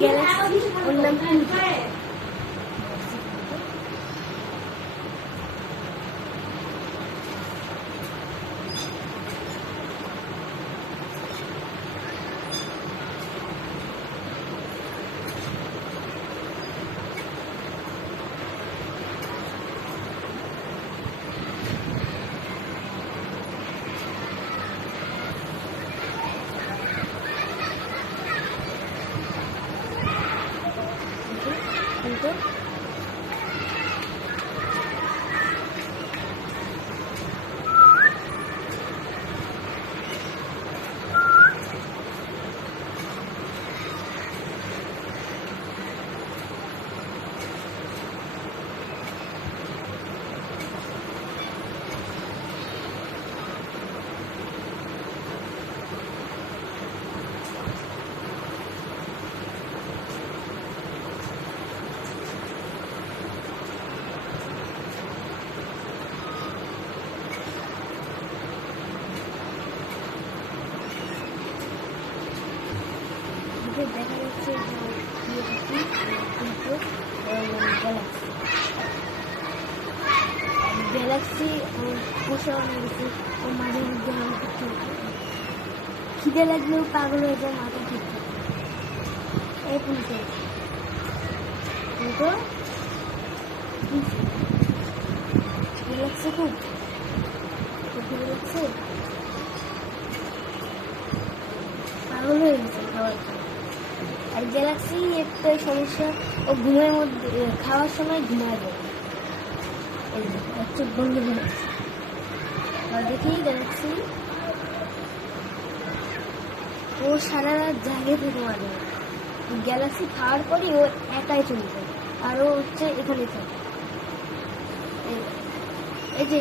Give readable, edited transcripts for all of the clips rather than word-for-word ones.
Galaxy ওর নাম Pluto. Pluto দেখা যাচ্ছে গ্যালাক্সি পোষা অনেক কিছু ও মাঝে মধ্যে আমাকে খিদে লাগলেও পাগল হয়ে যায় মাথা ঠিক থাকে। এই প্লুটো প্লুটো গ্যালাক্সি খুব খিদে লাগছে, পাগল হয়ে গেছে খাওয়ার জন্য। আর গ্যালাক্সি একটা সমস্যা, ও ঘুমের মধ্যে খাওয়ার সময় ঘুমায় যায়, চোখ বন্ধ হয়ে গেছে। দেখি গ্যালাক্সি ও সারা রাত জাগে থেকে মাঝে গ্যালাক্সি খাওয়ার পরই ও একাই চলে যায়, আর ও হচ্ছে এখানে থাকে। এই যে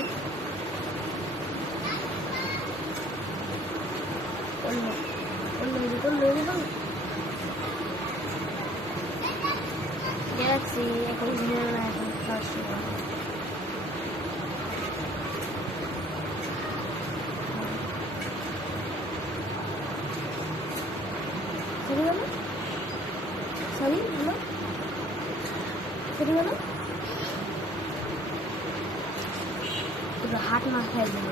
গ্যালাক্সি এখন ঘুমানো না, এখন খাওয়ার সময়। সরি বলো, সরি বলো, হাত মাথায় দিল।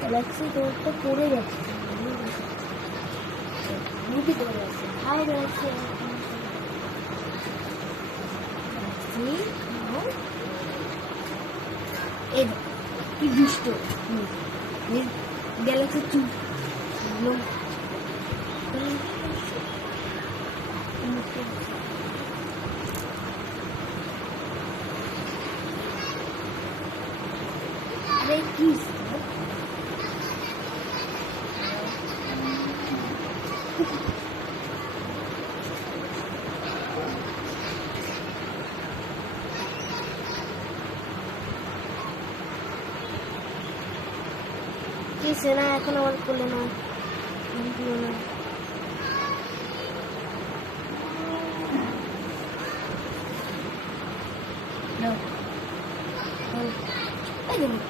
গ্যালাক্সি তোরটা পড়ে যাচ্ছে, মুখে পড়ে যাচ্ছে। হাই গ্যালাক্সি, এই কি দুষ্ট গ্যালাক্সি চুপ। আরে কি সেনা এখন আমার করলে না,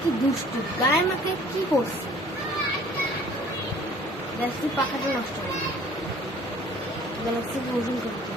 কি দুষ্টু গায়ে মাকে কি করছে। গ্যালাক্সি পাখাটা নষ্ট করে, গ্যালাক্সি ওজন করতে